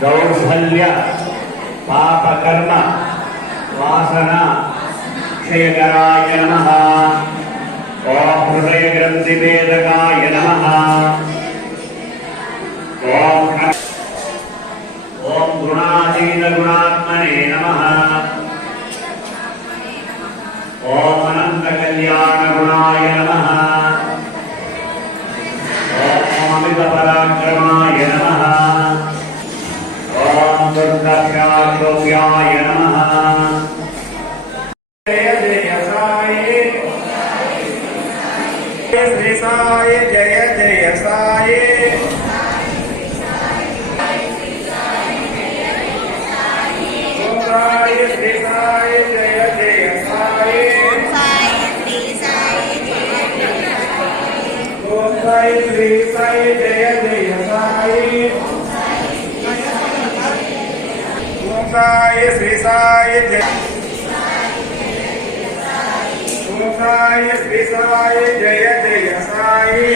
दौर्बल्य पापकर्म वासना क्षयकराय नमः। ओम हृदय ग्रंथि वेदकाय नमः। ओम गुणातीत गुणात्मने नमः। ओम अनंत कल्याण गुणाय नमः। ओम अमित पराक्रमाय नमः। ओम दुर्गाख्याय नमः। जय जय साई श्री साई जय जय साई ओम साई श्री साई जय जय साई ओम साई श्री साई जय जय साई ओम సాయి శ్రీ సాయి జయ ఓం సాయి శ్రీ సాయి జయ జయ సాయి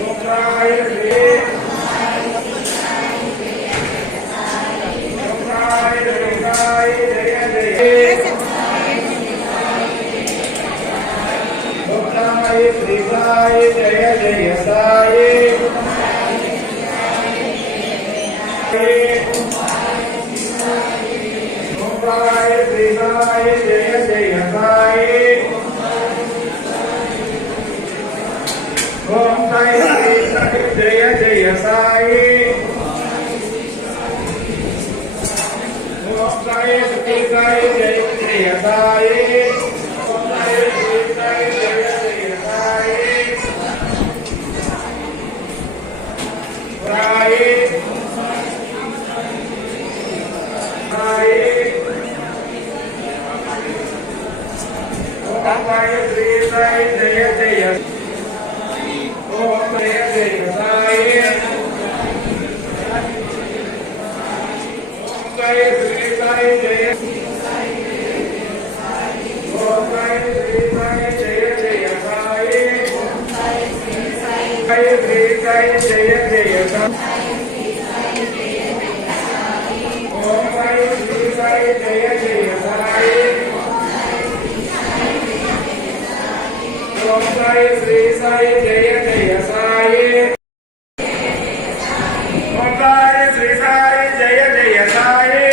ఓం సాయి శ్రీ ఓం సాయి శ్రీ సాయి జయ జయ ఓం సాయి శ్రీ సాయి జయ జయ సాయి ఓం సాయి శ్రీ సాయి జయ జయ సాయి ఓం సాయి శ్రీ సాయి జయ జయ సాయి ఓం సాయి శ్రీ సాయి జయ జయ సాయి ఓం సాయి శ్రీ సాయి జయ జయ సాయి సాయి ఓం సాయి శ్రీ సాయి జయ జయ ఓం జయ జయ సాయి ఓం సాయి శ్రీ సాయి జయ ఓం సాయి శ్రీ సాయి జయ జయ సాయి సాయి శ్రీ సాయి జయ జయ సాయి ఓం సాయి శ్రీ సాయి జయ జయ సాయి ఓం సాయి శ్రీ సాయి జయ జయ సాయి ఓం సాయి శ్రీ సాయి జయ జయ సాయి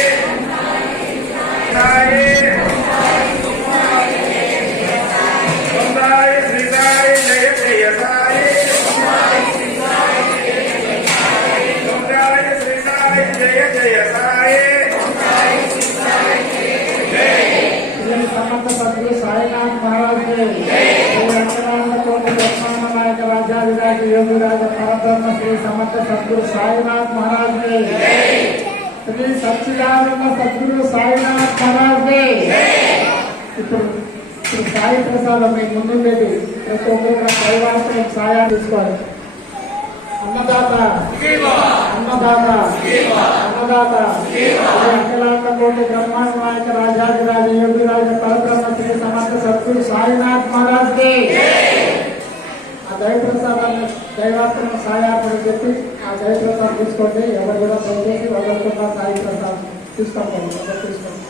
సాయి ఓం సాయి శ్రీ సాయి జయ జయ సాయి ఓం సాయి శ్రీ సాయి జయ జయ సాయి समर्थ सद्गुरु साईनाथ महाराज के कोटि ब्रह्मांड नायक राजाधिराज योगिराज परब्रह्म श्री समर्थ सद्गुरु साईनाथ महाराज के श्री सच्चिदानंद सद्गुरु साईनाथ महाराज के ఇప్పుడు సాయి ప్రసాదం మీకు ముందుండేది ప్రతి ఒక్కరు పరివారం సాయా తీసుకోవాలి అన్నదాత అన్నదాత అన్నదాత అఖిలాండ కోటి బ్రహ్మాండ నాయక రాజాధిరాజ యోగిరాజ పరబ్రహ్మ శ్రీ సమర్థ సద్గురు సాయినాథ్ మహారాజ్ కి ఆ దైవప్రసాదాన్ని దైవాత్మ సాయాపడి చెప్పి ఆ దైవప్రసాదం తీసుకోండి ఎవరు కూడా దయచేసి వదలకుండా సాయి ప్రసాదం తీసుకోండి తీసుకోండి